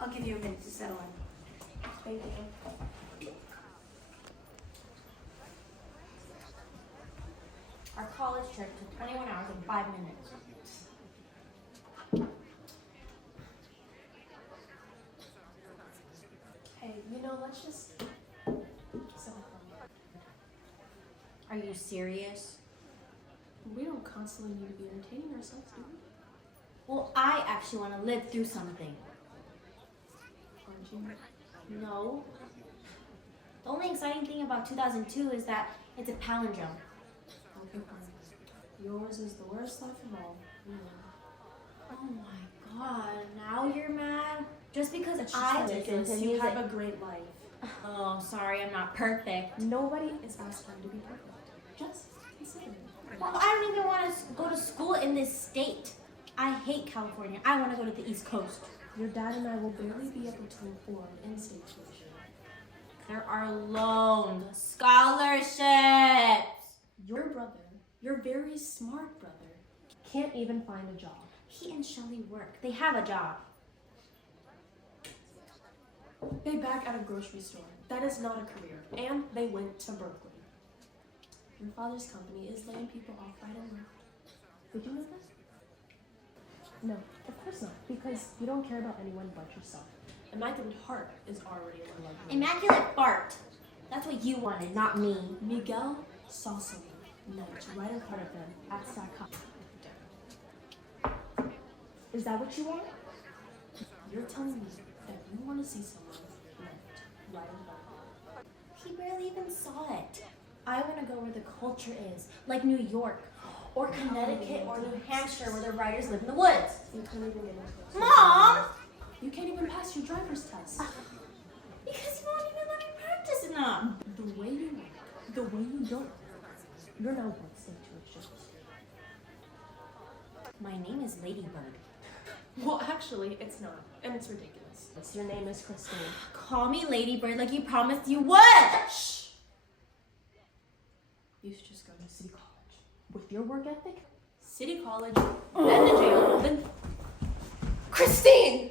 I'll give you a minute to settle in. Thank you. Our college trip took 21 hours and 5 minutes. Hey, let's just settle for Are you serious? We don't constantly need to be entertaining ourselves, do we? Well, I actually want to live through something. Aren't you? No. The only exciting thing about 2002 is that it's a palindrome. Okay, fine. Yours is the worst life of all. Oh my god, now you're mad? Just because It's just I did ridiculous. something You music. have a great life. Oh, sorry, I'm not perfect. Nobody is asking you to be perfect. Just consider it. Well, I don't even want to go to school in this state. I hate California. I want to go to the East Coast. Your dad and I will barely be able to afford in-state tuition. There are loans, scholarships. Your brother, your very smart brother, can't even find a job. He and Shelly work. They have a job. They bag at a grocery store. That is not a career. And they went to Berkeley. Your father's company is laying people off right and left. Did you know that? No, of course not. Because you don't care about anyone but yourself. Immaculate Heart is already a luxury. Immaculate fart. That's what you wanted, not me. Miguel saw someone night right in front of them at Salgado. Is that what you want? You're telling me that you want to see someone left right in front of you. He barely even saw it. I want to go where the culture is, like New York, or Connecticut, or New Hampshire, where the writers live in the woods. You can't even get into it. Mom! You can't even pass your driver's test. Because you won't even let me practice enough. The way you work, the way you don't. You're now worth state tuition. My name is Ladybird. Well, actually, it's not, and it's ridiculous. Your name is Christine. Call me Ladybird like you promised you would. Shh. You should just go to City College. With your work ethic, City College, then to jail, then... Christine!